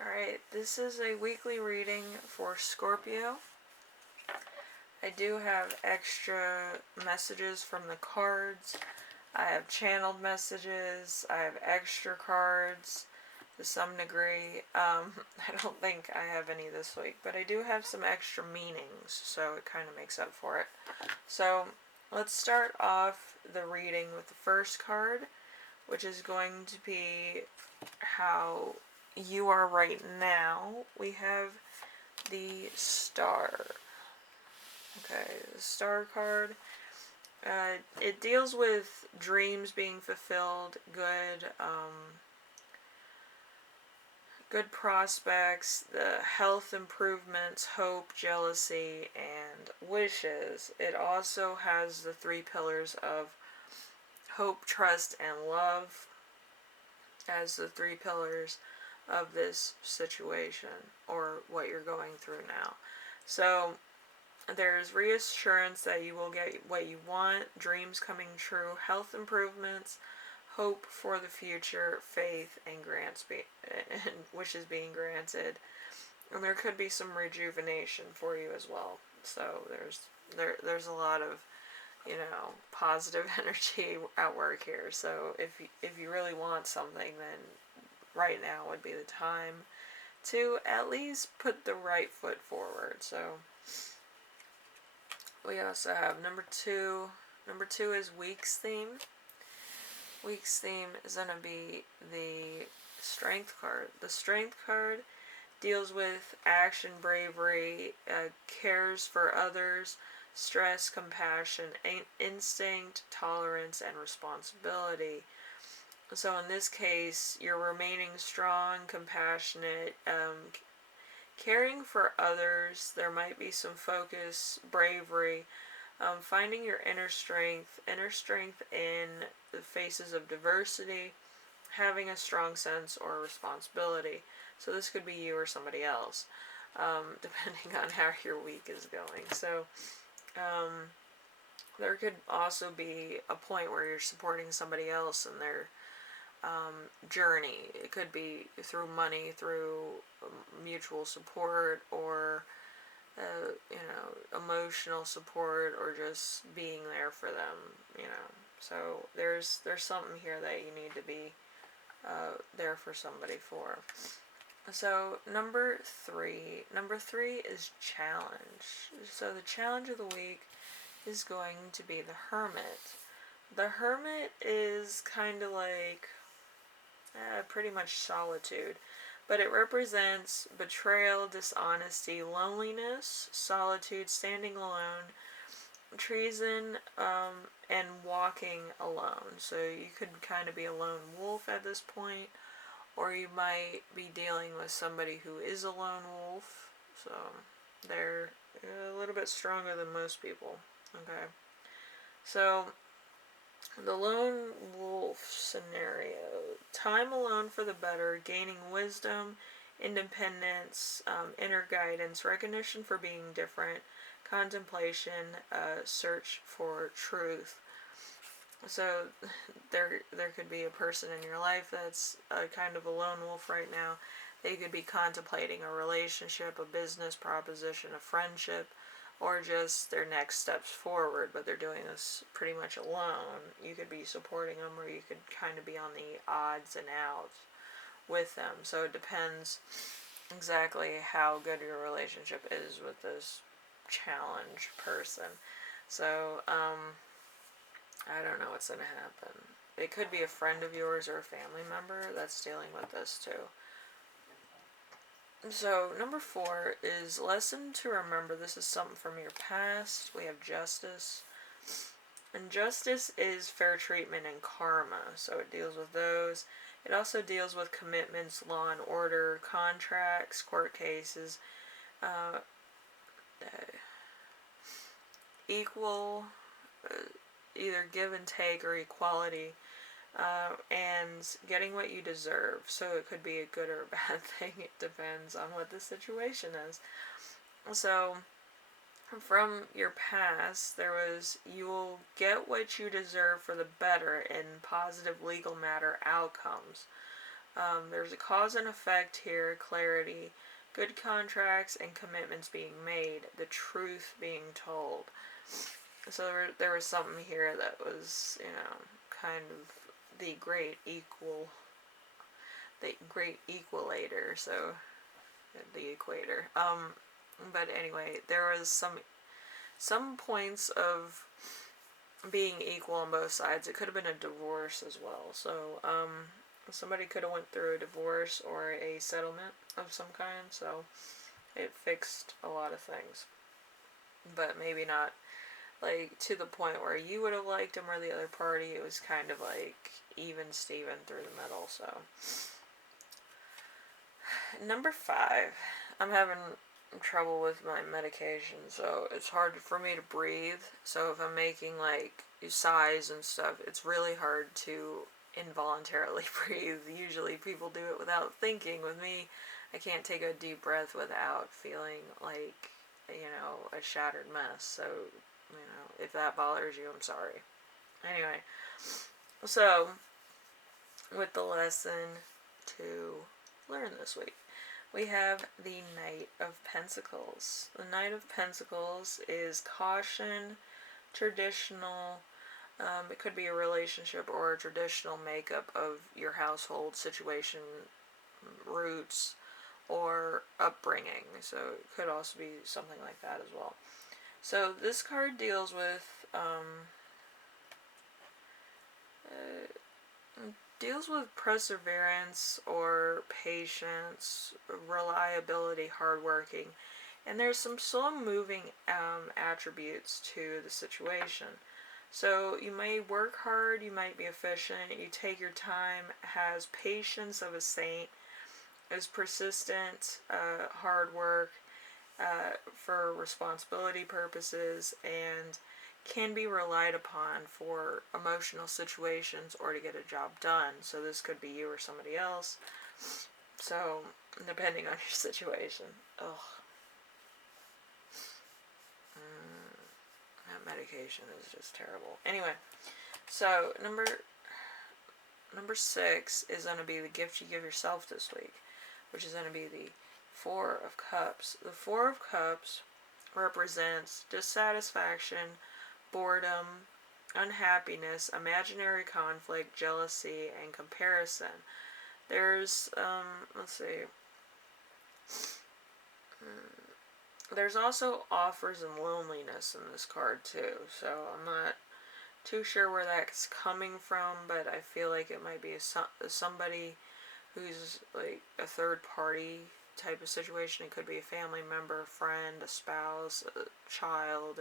Alright, this is a weekly reading for Scorpio. I do have extra messages from the cards. I have channeled messages. I have extra cards to some degree. I don't think I have any this week, but I do have some extra meanings, so it kind of makes up for it. So let's start off the reading with the first card, which is going to be how you are right now. We have the Star. Okay, the Star card. It deals with dreams being fulfilled, good prospects, the health improvements, hope, jealousy, and wishes. It also has the three pillars of hope, trust, and love as the three pillars of this situation or what you're going through now. So there's reassurance that you will get what you want, dreams coming true, health improvements, hope for the future, faith, and and wishes being granted. And there could be some rejuvenation for you as well. So there's a lot of, positive energy at work here. So if you really want something, then right now would be the time to at least put the right foot forward. So we also have number two. Number two is week's theme. Week's theme is going to be the Strength card. The Strength card deals with action, bravery, cares for others, stress, compassion, instinct, tolerance, and responsibility. So in this case, you're remaining strong, compassionate, caring for others. There might be some focus, bravery, finding your inner strength in the faces of diversity, having a strong sense or responsibility. So this could be you or somebody else, depending on how your week is going. So there could also be a point where you're supporting somebody else in their journey. It could be through money, through mutual support, or emotional support, or just being there for them. So there's something here that you need to be there for somebody for. So number three is challenge. So the challenge of the week is going to be the Hermit. The Hermit is kind of like pretty much solitude, but it represents betrayal, dishonesty, loneliness, solitude, standing alone, treason, and walking alone. So you could kind of be a lone wolf at this point, or you might be dealing with somebody who is a lone wolf. So they're a little bit stronger than most people. Okay. So the lone wolf scenario: time alone for the better, gaining wisdom, independence, inner guidance, recognition for being different, contemplation, search for truth. So there could be a person in your life that's kind of a lone wolf right now. They could be contemplating a relationship, a business proposition, a friendship, or just their next steps forward, but they're doing this pretty much alone. You could be supporting them, or you could kind of be on the odds and outs with them. So it depends exactly how good your relationship is with this challenge person. So I don't know what's going to happen. It could be a friend of yours or a family member that's dealing with this too. So number four is lesson to remember. This is something from your past. We have justice. And justice is fair treatment and karma. So it deals with those. It also deals with commitments, law and order, contracts, court cases, equal, either give and take or equality, and getting what you deserve. So it could be a good or a bad thing. It depends on what the situation is. So from your past, there was, you will get what you deserve for the better in positive legal matter outcomes. There's a cause and effect here, clarity, good contracts and commitments being made, the truth being told. So there was something here that was, kind of the great equalator, so the equator. But anyway, there was some points of being equal on both sides. It could have been a divorce as well. So, somebody could have went through a divorce or a settlement of some kind, so it fixed a lot of things. But maybe not, like, to the point where you would have liked him or the other party. It was kind of like even Steven through the middle, so. Number 5. I'm having trouble with my medication, so it's hard for me to breathe. So if I'm making, like, sighs and stuff, it's really hard to involuntarily breathe. Usually people do it without thinking. With me, I can't take a deep breath without feeling like, a shattered mess. So, if that bothers you, I'm sorry. Anyway, so with the lesson to learn this week, we have the Knight of Pentacles. The Knight of Pentacles is caution, traditional. It could be a relationship or a traditional makeup of your household situation, roots, or upbringing. So it could also be something like that as well. So this card deals with perseverance or patience, reliability, hardworking, and there's some slow moving attributes to the situation. So you may work hard, you might be efficient, you take your time, has patience of a saint, is persistent, hard work for responsibility purposes, and can be relied upon for emotional situations or to get a job done. So this could be you or somebody else. So, depending on your situation. Ugh. That medication is just terrible. Anyway, so number 6 is going to be the gift you give yourself this week, which is going to be the 4 of Cups. The 4 of Cups represents dissatisfaction, boredom, unhappiness, imaginary conflict, jealousy, and comparison. There's, let's see, there's also offers and loneliness in this card too, so I'm not too sure where that's coming from, but I feel like it might be somebody who's like a third party type of situation. It could be a family member, a friend, a spouse, a child,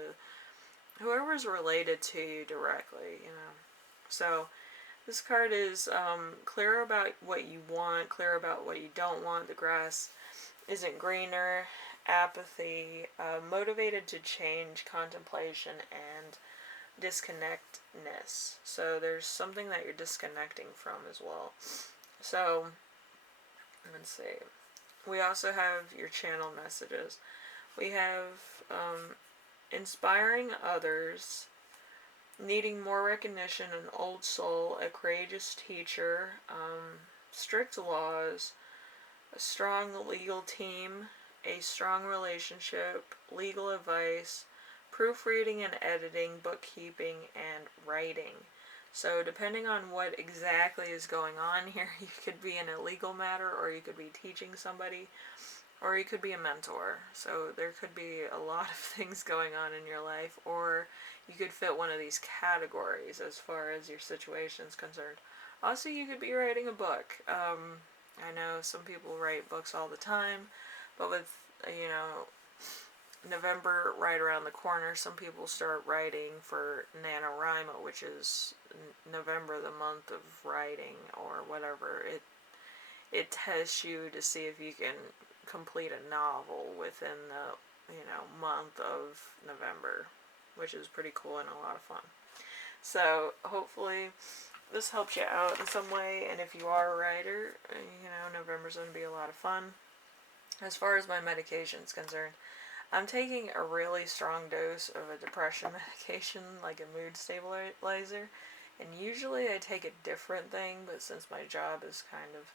whoever's related to you directly, So this card is clear about what you want, clear about what you don't want. The grass isn't greener, apathy, motivated to change, contemplation, and disconnectedness. So there's something that you're disconnecting from as well. So let's see. We also have your channel messages. We have inspiring others, needing more recognition, an old soul, a courageous teacher, strict laws, a strong legal team, a strong relationship, legal advice, proofreading and editing, bookkeeping, and writing. So depending on what exactly is going on here, you could be in a legal matter, or you could be teaching somebody, or you could be a mentor. So there could be a lot of things going on in your life, or you could fit one of these categories as far as your situation is concerned. Also, you could be writing a book. I know some people write books all the time, but with, November right around the corner, some people start writing for NaNoWriMo, which is November, the month of writing, or whatever. It tests you to see if you can complete a novel within the, month of November, which is pretty cool and a lot of fun. So hopefully this helps you out in some way, and if you are a writer, November's going to be a lot of fun. As far as my medication is concerned, I'm taking a really strong dose of a depression medication, like a mood stabilizer, and usually I take a different thing, but since my job is kind of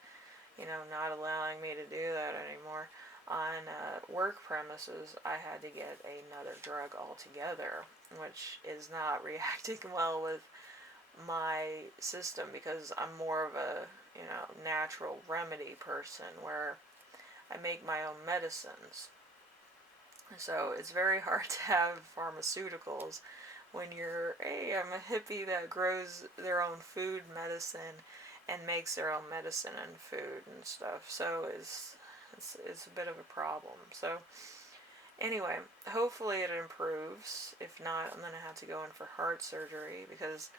not allowing me to do that anymore. On work premises, I had to get another drug altogether, which is not reacting well with my system because I'm more of a, natural remedy person where I make my own medicines. So it's very hard to have pharmaceuticals when you're, hey, I'm a hippie that grows their own food medicine and makes their own medicine and food and stuff. So it's a bit of a problem. So anyway, hopefully it improves. If not, I'm going to have to go in for heart surgery because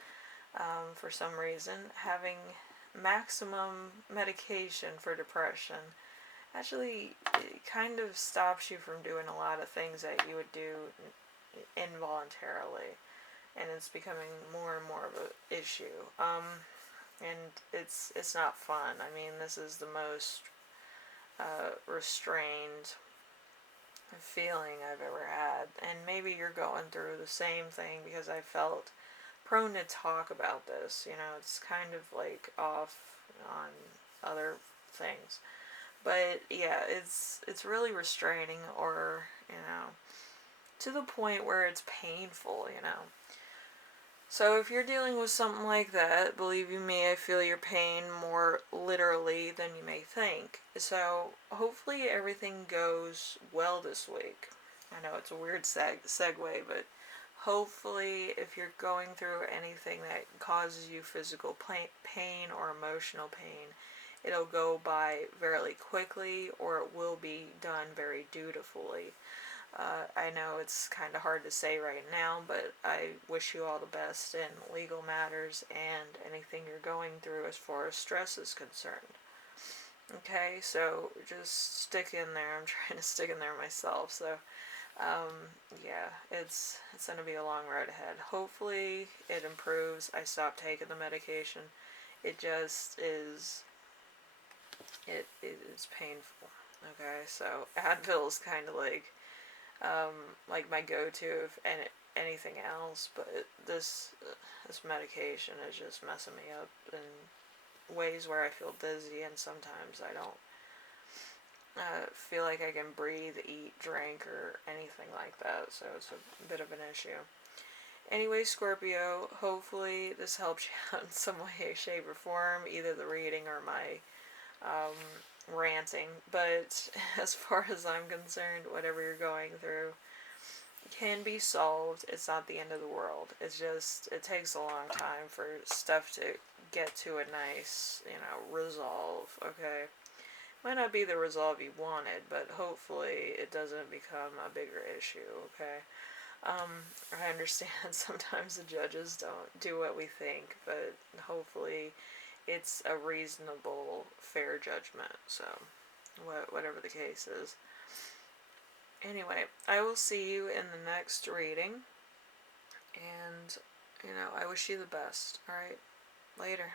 for some reason having maximum medication for depression actually it kind of stops you from doing a lot of things that you would do involuntarily, and it's becoming more and more of an issue. And it's not fun. I mean, this is the most restrained feeling I've ever had, and maybe you're going through the same thing because I felt prone to talk about this. It's kind of like off on other things. But yeah, it's really restraining, or to the point where it's painful. So if you're dealing with something like that, believe you me, I feel your pain more literally than you may think. So hopefully everything goes well this week. I know it's a weird segue, but hopefully if you're going through anything that causes you physical pain or emotional pain, it'll go by very quickly, or it will be done very dutifully. I know it's kind of hard to say right now, but I wish you all the best in legal matters and anything you're going through as far as stress is concerned. Okay, so just stick in there. I'm trying to stick in there myself, so yeah, it's going to be a long road ahead. Hopefully it improves. I stopped taking the medication. It just is, it is painful. Okay, so Advil is kind of like my go-to if anything else, but this medication is just messing me up in ways where I feel dizzy, and sometimes I don't feel like I can breathe, eat, drink, or anything like that, so it's a bit of an issue. Anyway, Scorpio, hopefully this helps you out in some way, shape, or form, either the reading or my ranting. But as far as I'm concerned, whatever you're going through can be solved. It's not the end of the world. It's just, it takes a long time for stuff to get to a nice, resolve, okay? Might not be the resolve you wanted, but hopefully it doesn't become a bigger issue, okay? I understand sometimes the judges don't do what we think, but hopefully it's a reasonable, fair judgment, so whatever the case is. Anyway, I will see you in the next reading, and, I wish you the best, alright? Later.